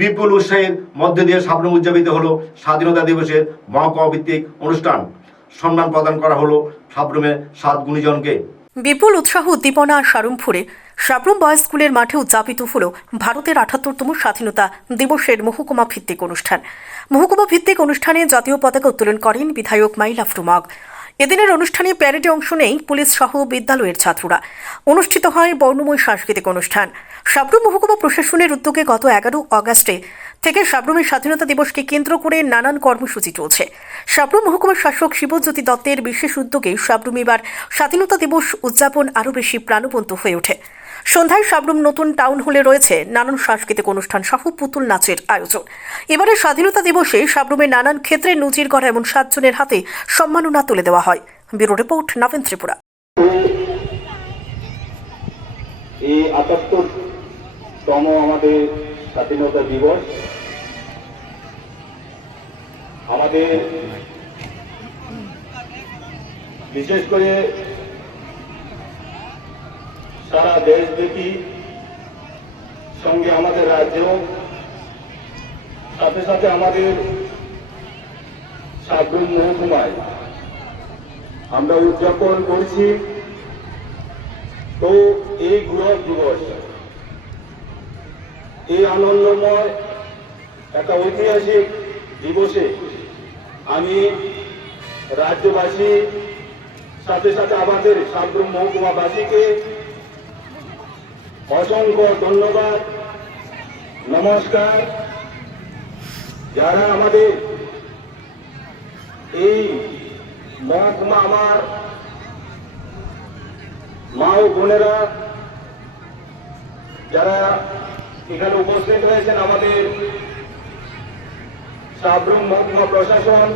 বিপুল উৎসাহের মধ্যে দিয়ে সাবরুম উদযাপিত হলো স্বাধীনতা দিবসের মহকুমা ভিত্তিক অনুষ্ঠান। সম্মান প্রদান করা হলো সাবরুমের সাত গুণীজনকে। বিপুল উৎসাহ উদ্দীপনা আর সারুমপুরে সাবরুম বয়েজ স্কুলের মাঠে উদযাপিত হল ভারতের আঠাত্তরতম স্বাধীনতা দিবসের মহকুমা ভিত্তিক অনুষ্ঠান। মহকুমা ভিত্তিক অনুষ্ঠানে জাতীয় পতাকা উত্তোলন করেন বিধায়ক মাইল আফরুমগ এদিনের অনুষ্ঠানে প্যারেডে অংশ নেই পুলিশ সহ বিদ্যালয়ের ছাত্ররা। অনুষ্ঠিত হয় বর্ণময় সাংস্কৃতিক অনুষ্ঠান। সাবরুম মহকুমা প্রশাসনের উদ্যোগে গত এগারো অগাস্টে থেকে সাবরুমের স্বাধীনতা দিবসকে কেন্দ্র করে নানান কর্মসূচি চলছে। সাবরুম মহকুমার শাসক শিবজ্যোতি দত্তের বিশেষ উদ্যোগে সাবরুম এবার স্বাধীনতা দিবস উদযাপন আরও বেশি প্রাণবন্ত হয়ে ওঠে। সন্ধ্যায় সাবরুম নতুন টাউন হলে রয়েছে নানান সাংস্কৃতিক অনুষ্ঠান সহ পুতুল নাচের আয়োজন। এবারে স্বাধীনতা দিবসে সাবরুমের নানান ক্ষেত্রে নজির গড়া এমন সাতজনের হাতে সম্মাননা তুলে দেওয়া হয়। ব্যুরো রিপোর্ট নবীন ত্রিপুরা এই আটাত্তর তম আমাদের স্বাধীনতা দিবস। আমাদের বিশেষ করে সারা দেশব্যাপী সঙ্গে আমাদের রাজ্য সাথে সাথে আমাদের সাবরুম মহকুমায় আমরা উদযাপন করছি। তো এই গৌরব দিবস এই আনন্দময় একটা ঐতিহাসিক দিবসে আমি রাজ্যবাসী, সাথে সাথে আমাদের সাবরুম মহকুমাবাসীকে অসংখ্য ধন্যবাদ, নমস্কার। যারা আমাদের এই মহকুমা আমার মা ও বোনেরা, যারা এখানে উপস্থিত হয়েছেন আমাদের সাবরুম মহকুমা প্রশাসন